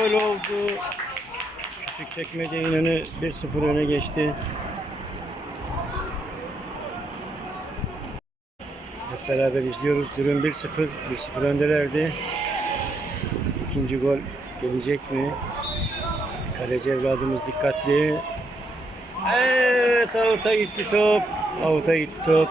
gol oldu. Küçükçekmece İnönü 1-0 öne geçti. Hep beraber izliyoruz. Durum 1-0. 1-0 öndelerdi. İkinci gol gelecek mi? Kaleci evladımız dikkatli. Evet avuta gitti top. Avuta gitti top.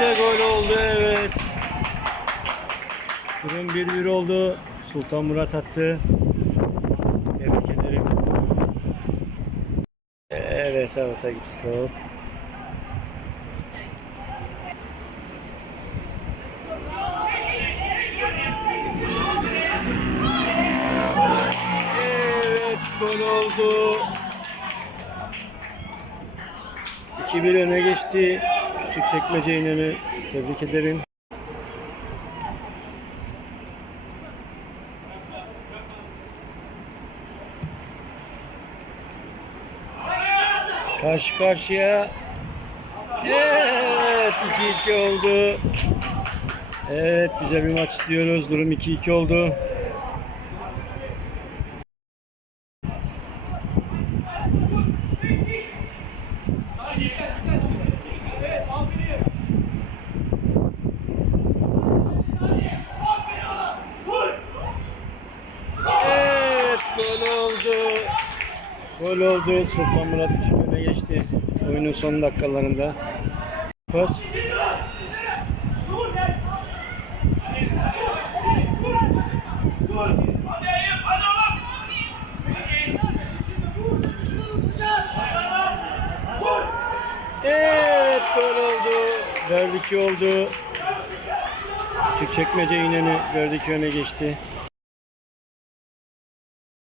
Ve gol oldu evet. Durum 1-1 oldu. Sultan Murat attı. Tebrik ederim. Evet avuta gitti top. Evet gol oldu. 2-1 öne geçti. Küçükçekmece İnönü. Tebrik ederim. Karşı karşıya. Evet 2-2 oldu. Evet güzel bir maç istiyoruz. Durum 2-2 oldu. Gol oldu. Sultan Murat 3 öne geçti. Oyunun son dakikalarında. Pas. Gol oldu. 4-2 oldu. Küçükçekmece İnönü 4-2 öne geçti.